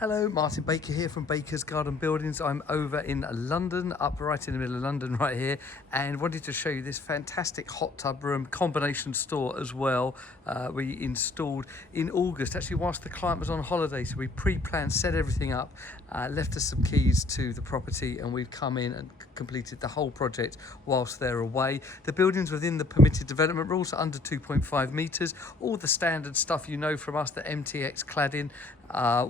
Hello, Martin Baker here from Baker's Garden Buildings. I'm over in London, up right in the middle of London right here, and wanted to show you this fantastic hot tub room combination store as well. We installed in August, actually whilst the client was on holiday, so we pre-planned, set everything up, left us some keys to the property, and we've come in and completed the whole project whilst they're away. The building's within the permitted development rules, under 2.5 metres, all the standard stuff you know from us, the MTX cladding,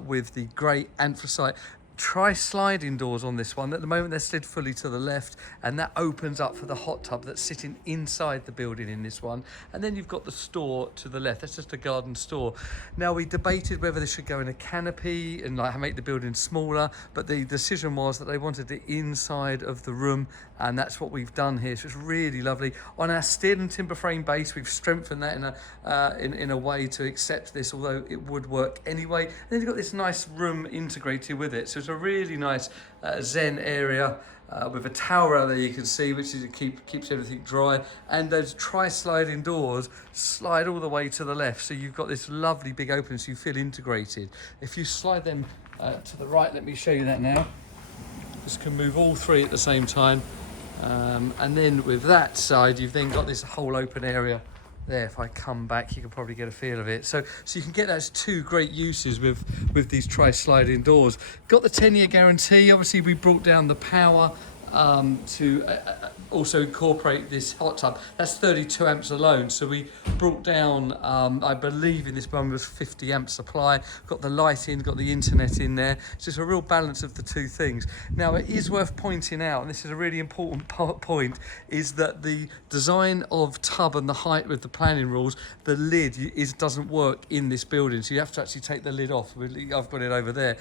with the grey anthracite tri-sliding doors on this one. At the moment they're slid fully to the left, and that opens up for the hot tub that's sitting inside the building in this one. And then you've got the store to the left. That's just a garden store. Now, we debated whether this should go in a canopy and like make the building smaller, but the decision was that they wanted it inside of the room, and that's what we've done here. So it's really lovely. On our steel and timber frame base, we've strengthened that in a way to accept this, although it would work anyway. And then you've got this nice room integrated with it. So it's a really nice zen area with a tower out there you can see, which is keeps everything dry, and those tri-sliding doors slide all the way to the left, so you've got this lovely big opening, so you feel integrated. If you slide them to the right, let me show you that now. Just can move all three at the same time, and then with that side you've then got this whole open area there. If I come back, you can probably get a feel of it. So you can get those two great uses with these tri-sliding doors. Got the 10-year guarantee. Obviously, we brought down the power to also incorporate this hot tub. That's 32 amps alone, so we brought down I believe in this one was 50 amp supply. Got the lighting, got the internet in there. It's just a real balance of the two things. Now, it is worth pointing out, and this is a really important point, is that the design of tub and the height with the planning rules, the lid doesn't work in this building, so you have to actually take the lid off. I've got it over there.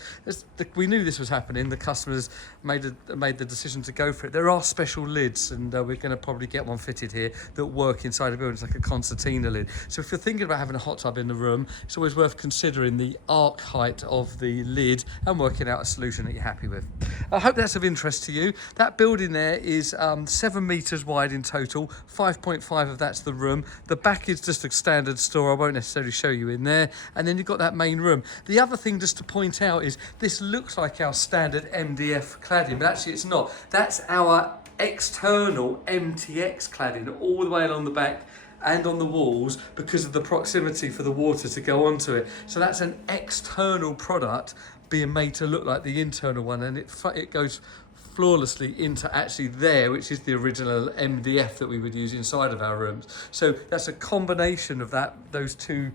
We knew this was happening. The customers made the decision to go for it. There are special lids, and we're going to probably get one fitted here that work inside a building. It's like a concertina lid. So if you're thinking about having a hot tub in the room, it's always worth considering the arc height of the lid and working out a solution that you're happy with. I hope that's of interest to you. That building there is 7 metres wide in total. 5.5 of that's the room. The back is just a standard store. I won't necessarily show you in there. And then you've got that main room. The other thing just to point out is this looks like our standard MDF cladding, but actually it's not. That's our external MTX cladding all the way along the back and on the walls, because of the proximity for the water to go onto it. So that's an external product being made to look like the internal one, and it goes flawlessly into actually there, which is the original MDF that we would use inside of our rooms. So that's a combination of those two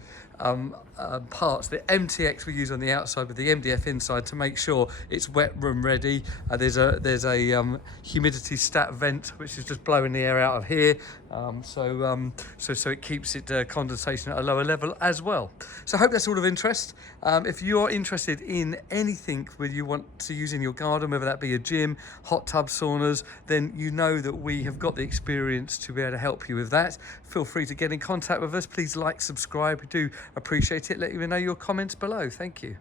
parts. The MTX we use on the outside with the MDF inside to make sure it's wet room ready. There's a humidity stat vent which is just blowing the air out of here, so it keeps it condensation at a lower level as well. So I hope that's all of interest. If you're interested in anything where you want to use in your garden, whether that be a gym, hot tub, saunas, then you know that we have got the experience to be able to help you with that. Feel free to get in contact with us. Please like, subscribe. We do appreciate it. Let me know your comments below. Thank you.